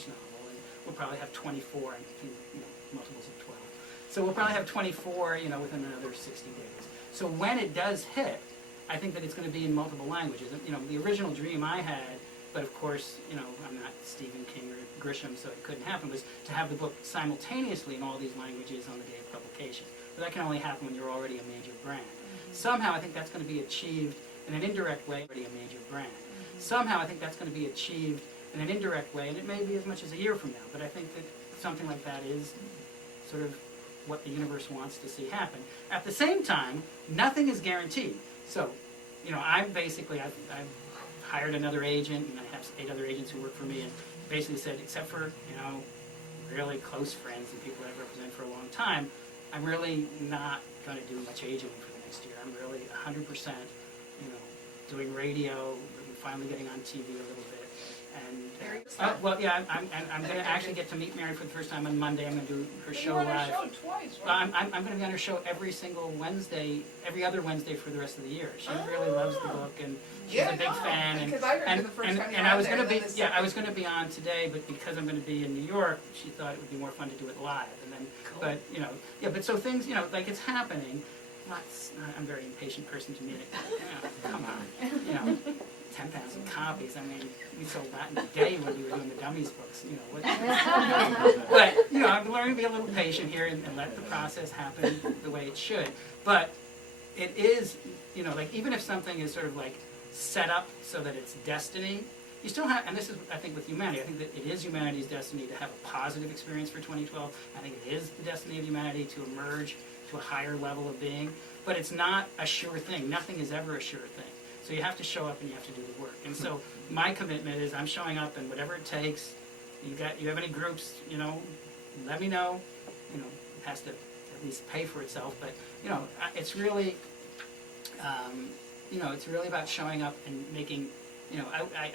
first novel, and we'll probably have 24, and multiples of 12. So we'll probably have 24, within another 60 days. So when it does hit, I think that it's going to be in multiple languages. The original dream I had, but of course, I'm not Stephen King or Grisham, so it couldn't happen, was to have the book simultaneously in all these languages on the day of publication. But that can only happen when you're already a major brand. Somehow I think that's going to be achieved in an indirect way, already a major brand. Somehow I think that's going to be achieved in an indirect way, and it may be as much as a year from now, but I think that something like that is sort of what the universe wants to see happen. At the same time, nothing is guaranteed. So, I've hired another agent, and I have 8 other agents who work for me, and basically said, except for, really close friends and people I've represented for a long time, I'm really not going to do much agenting for the next year. I'm really 100%, doing radio, finally getting on TV a little bit. And well, yeah, I'm going to actually get to meet Mary for the first time on Monday. I'm going to do her show live. You're on her show twice, right? I'm going to be on her show every single Wednesday, every other Wednesday for the rest of the year. She really loves the book, and she's a big fan. Because I heard you the first time you were I was on going to there, be, I was going to be on today, but because I'm going to be in New York, she thought it would be more fun to do it live. And then, but but so things, like it's happening. I'm a very impatient person to meet it. Come on, 10,000 copies. I mean, we sold that in a day when we were doing the Dummies books. But I'm learning to be a little patient here and let the process happen the way it should. But it is, even if something is sort of like set up so that it's destiny, you still have, and this is, I think, with humanity. I think that it is humanity's destiny to have a positive experience for 2012. I think it is the destiny of humanity to emerge to a higher level of being. But it's not a sure thing. Nothing is ever a sure thing. So you have to show up and you have to do the work. And so my commitment is I'm showing up, and whatever it takes. You have any groups? Let me know. It has to at least pay for itself. But it's really, it's really about showing up and making.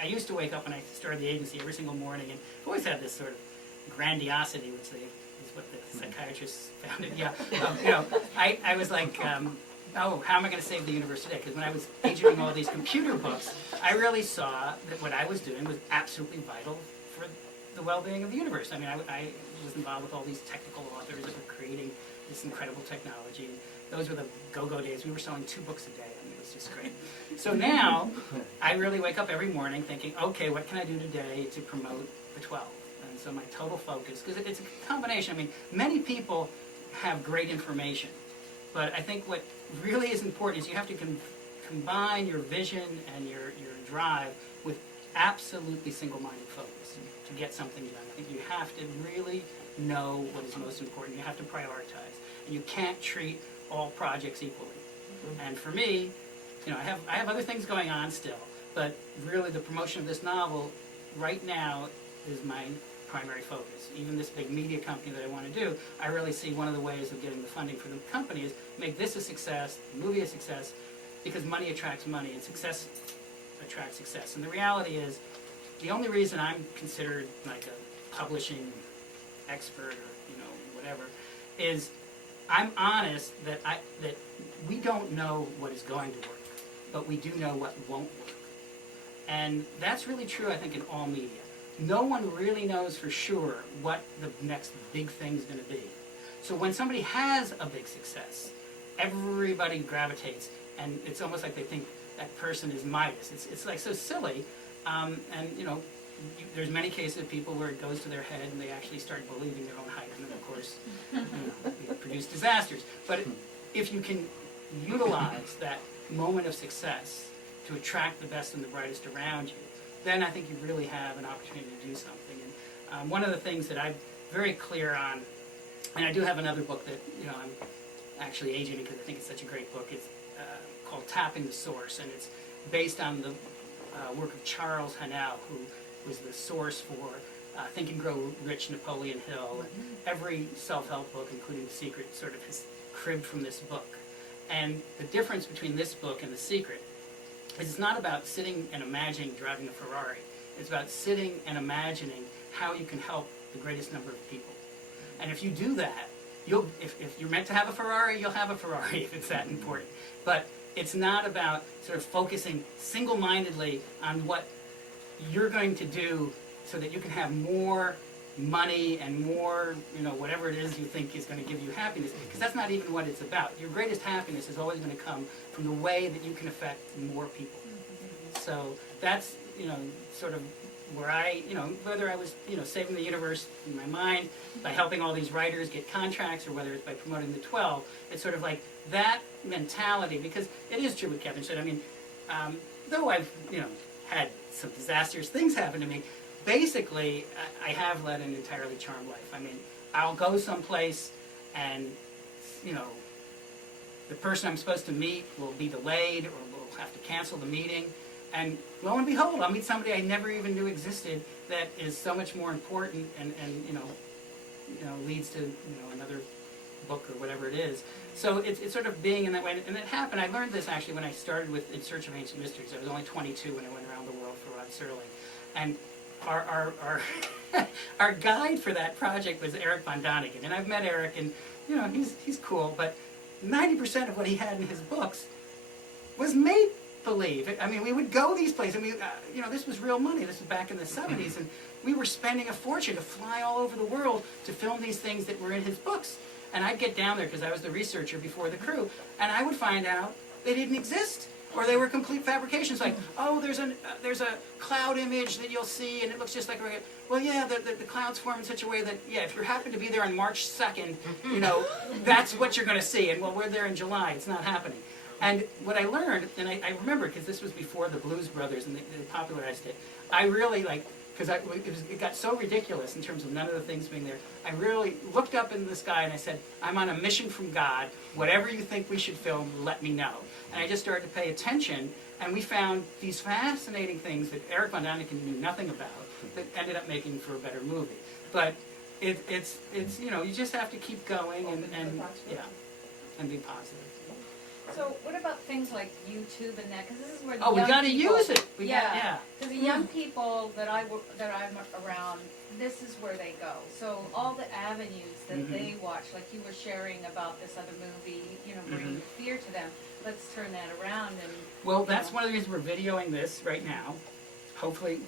I used to wake up when I started the agency every single morning, and I've always had this sort of grandiosity, which is what the psychiatrists found it. Yeah, I was like. Oh, how am I going to save the universe today? Because when I was agenting all these computer books, I really saw that what I was doing was absolutely vital for the well-being of the universe. I mean, I was involved with all these technical authors that were creating this incredible technology. Those were the go-go days. We were selling 2 books a day. I mean, it was just great. So now, I really wake up every morning thinking, okay, what can I do today to promote the 12? And so my total focus, because it's a combination. I mean, many people have great information, but I think what really is important is you have to combine your vision and your drive with absolutely single-minded focus to get something done. I think you have to really know what is most important. You have to prioritize. And you can't treat all projects equally. And for me, I have other things going on still, but really the promotion of this novel right now is my primary focus. Even this big media company that I want to do, I really see one of the ways of getting the funding for the company is make this a success, the movie a success, because money attracts money and success attracts success. And the reality is, the only reason I'm considered like a publishing expert or whatever is I'm honest that we don't know what is going to work, but we do know what won't work. And that's really true, I think, in all media. No one really knows for sure what the next big thing is going to be. So when somebody has a big success, everybody gravitates, and it's almost like they think that person is Midas. It's like so silly, and there's many cases of people where it goes to their head and they actually start believing their own hype, and then of course they produce disasters. But if you can utilize that moment of success to attract the best and the brightest around you, then I think you really have an opportunity to do something. And one of the things that I'm very clear on, and I do have another book that I'm actually agenting because I think it's such a great book. It's called Tapping the Source, and it's based on the work of Charles Haanel, who was the source for Think and Grow Rich, Napoleon Hill. And every self-help book, including The Secret, sort of has cribbed from this book. And the difference between this book and The Secret is it's not about sitting and imagining driving a Ferrari. It's about sitting and imagining how you can help the greatest number of people. And if you do that, if you're meant to have a Ferrari, you'll have a Ferrari if it's that important. But it's not about sort of focusing single-mindedly on what you're going to do so that you can have more money and more, whatever it is you think is going to give you happiness, because that's not even what it's about. Your greatest happiness is always going to come from the way that you can affect more people. So that's, sort of where I, whether I was, saving the universe in my mind by helping all these writers get contracts, or whether it's by promoting the 12, it's sort of like that mentality, because it is true what Kevin said. I mean, though I've, had some disastrous things happen to me, basically, I have led an entirely charmed life. I mean, I'll go someplace and, the person I'm supposed to meet will be delayed, or we'll have to cancel the meeting. And lo and behold, I'll meet somebody I never even knew existed that is so much more important and leads to, another book or whatever it is. So it's sort of being in that way. And it happened. I learned this actually when I started with In Search of Ancient Mysteries. I was only 22 when I went around the world for Rod Serling. And our our guide for that project was Eric von Daniken. And I've met Eric, and, he's cool. But 90% of what he had in his books was make-believe. I mean, we would go these places, and this was real money. This was back in the 70s, and we were spending a fortune to fly all over the world to film these things that were in his books. And I'd get down there, because I was the researcher before the crew, and I would find out they didn't exist, or they were complete fabrications. Like, oh, there's a cloud image that you'll see, and it looks just like a... Well, yeah, the clouds form in such a way that, yeah, if you happen to be there on March 2nd, that's what you're going to see. And, well, we're there in July. It's not happening. And what I learned, and I remember, because this was before the Blues Brothers, and they popularized it, I really, because it got so ridiculous in terms of none of the things being there, I really looked up in the sky and I said, I'm on a mission from God. Whatever you think we should film, let me know. And I just started to pay attention, and we found these fascinating things that Eric von Daniken knew nothing about that ended up making for a better movie. But it's you just have to keep going and be positive. So what about things like YouTube and that? Because this is where the Oh, we young got to people, use it. Yeah. Because the young people that I'm around, this is where they go. So all the avenues that they watch, like you were sharing about this other movie, bringing fear to them. Let's turn that around and. Well, that's one of the reasons we're videoing this right now. Hopefully,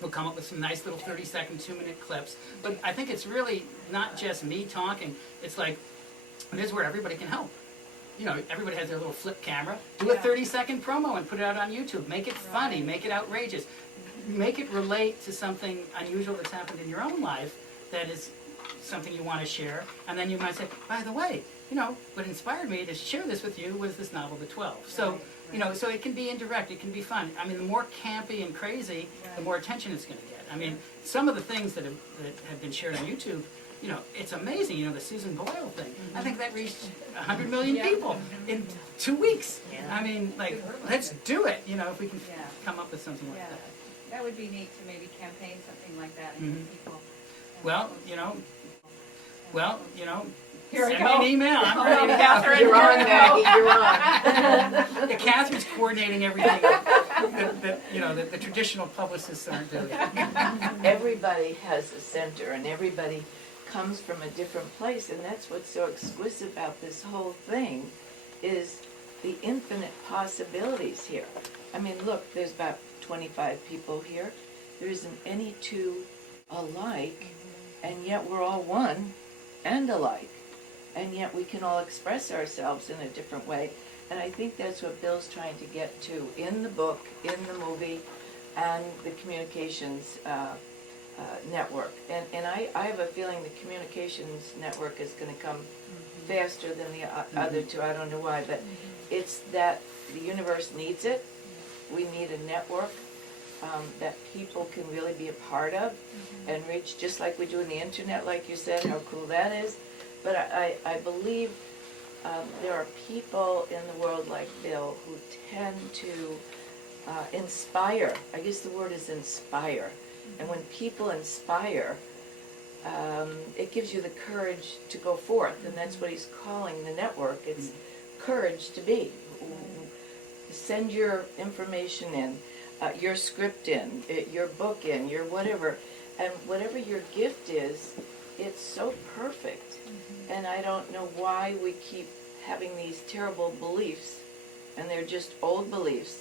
we'll come up with some nice little 30-second, 2-minute clips. But I think it's really not just me talking. It's like, this is where everybody can help. Everybody has their little flip camera. Do a 30-second promo and put it out on YouTube. Make it funny. Make it outrageous. Make it relate to something unusual that's happened in your own life that is something you want to share. And then you might say, by the way, what inspired me to share this with you was this novel, The 12. So, so it can be indirect. It can be fun. I mean, the more campy and crazy, the more attention it's going to get. I mean, some of the things that have been shared on YouTube, it's amazing. The Susan Boyle thing. I think that reached 100 million people in 2 weeks. I mean, let's do it. If we can come up with something like that. That would be neat to maybe campaign something like that and give people. Well, Here send we me go. an email. I'm ready to Catherine, go. You're on, Maggie, you're on. Catherine's coordinating everything that the traditional publicists aren't doing. Everybody has a center, and everybody comes from a different place, and that's what's so exquisite about this whole thing, is the infinite possibilities here. I mean, look, there's about 25 people here. There isn't any two alike, and yet we're all one and alike. And yet we can all express ourselves in a different way. And I think that's what Bill's trying to get to in the book, in the movie, and the communications network. And I have a feeling the communications network is going to come faster than the other two. I don't know why, but it's that the universe needs it. We need a network that people can really be a part of and reach, just like we do in the internet, like you said, how cool that is. But I believe there are people in the world like Bill who tend to inspire. I guess the word is inspire. And when people inspire, it gives you the courage to go forth. And that's what he's calling the network. It's courage to be. Send your information in, your script in, your book in, your whatever. And whatever your gift is, it's so perfect. And I don't know why we keep having these terrible beliefs, and they're just old beliefs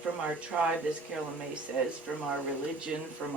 from our tribe, as Carolyn May says, from our religion, from our